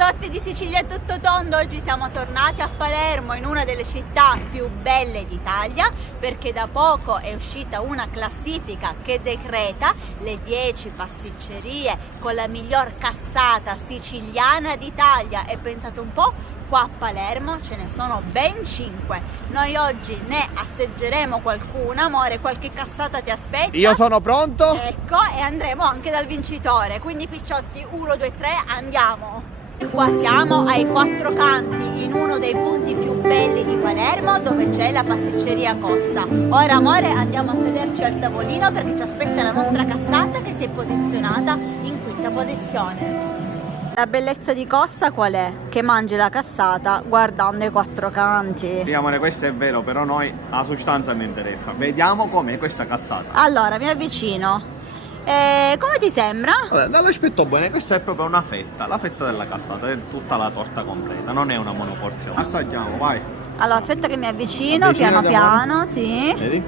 Picciotti di Sicilia tutto tondo, oggi siamo tornati a Palermo, in una delle città più belle d'Italia, perché da poco è uscita una classifica che decreta le 10 pasticcerie con la miglior cassata siciliana d'Italia, e pensate un po', qua a Palermo ce ne sono ben 5. Noi oggi ne assaggeremo qualcuna. Amore, qualche cassata ti aspetta? Io sono pronto. Ecco, e andremo anche dal vincitore. Quindi Picciotti, 1, 2, 3, andiamo. Qua siamo ai Quattro Canti, in uno dei punti più belli di Palermo, dove c'è la pasticceria Costa. Ora, amore, andiamo a sederci al tavolino perché ci aspetta la nostra cassata, che si è posizionata in quinta posizione. La bellezza di Costa qual è? Che mangi la cassata guardando i Quattro Canti. Sì, amore, questo è vero, però noi la sostanza mi interessa. Vediamo com'è questa cassata. Allora, mi avvicino. Come ti sembra? Allora, dall'aspetto buono, questa è proprio una fetta, la fetta della cassata, è tutta la torta completa, non è una monoporzione. Assaggiamo, vai. Allora, aspetta che mi avvicino, Avvicinati, piano piano, sì. Vedi?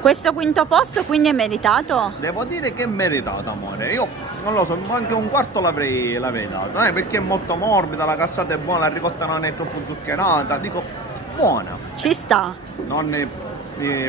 Questo quinto posto quindi è meritato? Devo dire che è meritato, amore. Io non lo so, anche un quarto l'avrei dato, perché è molto morbida, la cassata è buona, la ricotta non è troppo zuccherata, dico buona. Ci sta. Non è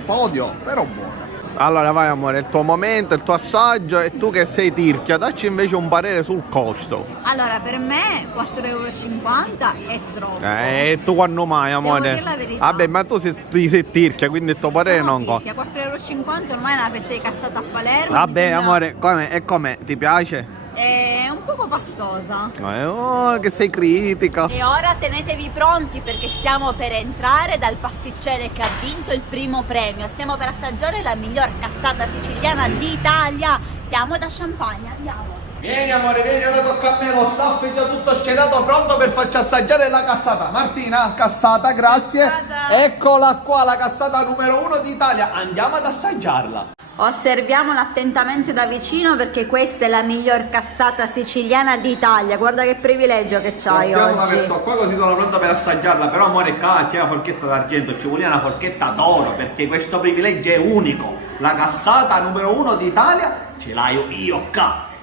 podio, però buona. Allora vai, amore, il tuo momento, il tuo assaggio, e tu che sei tirchia, dacci invece un parere sul costo. Allora, per me 4,50 € è troppo. E tu quando mai, amore? Devo dire la verità. Vabbè, ma tu sei tirchia, quindi il tuo parere Sono non conta. tirchia, 4,50 € ormai è una fetta di cassata a Palermo. mi Vabbè, sembra- amore, com'è? Ti piace? È un poco pastosa. Oh, che sei critica. E ora tenetevi pronti perché stiamo per entrare dal pasticcere che ha vinto il primo premio. Stiamo per assaggiare la miglior cassata siciliana d'Italia. Siamo da Champagne, andiamo. Vieni, amore, vieni, ora tocca a me, lo staff è già tutto schedato, pronto per farci assaggiare la cassata. Martina, cassata, grazie. Cassata. Eccola qua, la cassata numero 1 d'Italia. Andiamo ad assaggiarla. Osserviamola attentamente da vicino perché questa è la miglior cassata siciliana d'Italia. Guarda che privilegio che c'hai Guardiamola oggi. verso qua, così sono pronto per assaggiarla. Però, amore, qua c'è la forchetta d'argento, ci vuole una forchetta d'oro, perché questo privilegio è unico. La cassata numero 1 d'Italia ce l'ho io qua.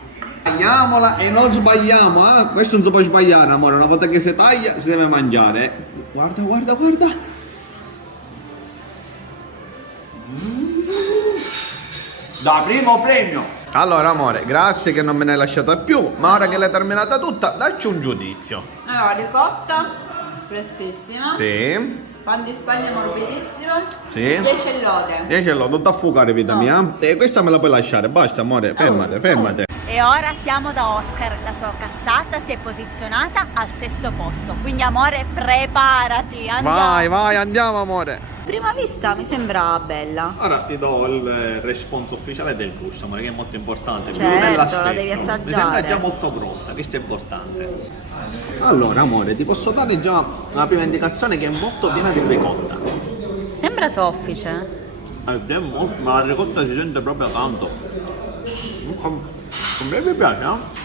Tagliamola e non sbagliamo, eh? Questo non si può sbagliare, amore. Una volta che si taglia si deve mangiare. Guarda, guarda, guarda. Da primo premio. Allora, amore, grazie che non me ne hai lasciata più, ma ora che l'hai terminata tutta, dacci un giudizio. Allora, ricotta freschissima. Sì. Pan di Spagna morbidissimo. Sì. 10 e lode. 10 e l'ho a fugare, vita mia. E questa me la puoi lasciare, basta, amore, fermate, fermate. E ora siamo da Oscar, la sua cassata si è posizionata al 6° posto. Quindi, amore, preparati, andiamo. Vai, vai, andiamo, amore. Prima vista mi sembra bella. Ora ti do il responso ufficiale del gusto, amore, che è molto importante. Certo, più nell'aspetto. la devi Mi sembra assaggiare. già molto grossa, questo è importante. Allora, amore, ti posso dare già una prima indicazione che è molto piena di ricotta. Sembra soffice. Ma la ricotta si sente proprio tanto. Come mi piace, no?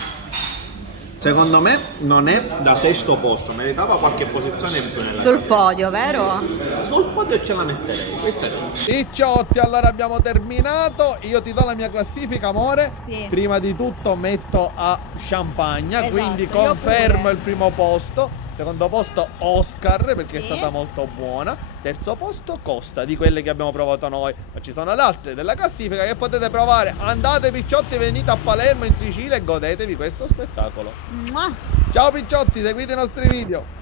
Secondo me non è da 6° posto, meritava qualche posizione in più nella Sul classifica. podio, vero? Sul podio ce la metterei, questo è vero. Picciotti, allora abbiamo terminato. Io ti do la mia classifica, amore. Sì. Prima di tutto metto a Champagne, Esatto, quindi io confermo pure. il primo posto. Secondo posto Oscar, perché è Sì. stata molto buona. Terzo posto Costa, di quelle che abbiamo provato noi. Ma ci sono le altre della classifica che potete provare. Andate, Picciotti, venite a Palermo, in Sicilia, e godetevi questo spettacolo. Mua. Ciao Picciotti, seguite i nostri video.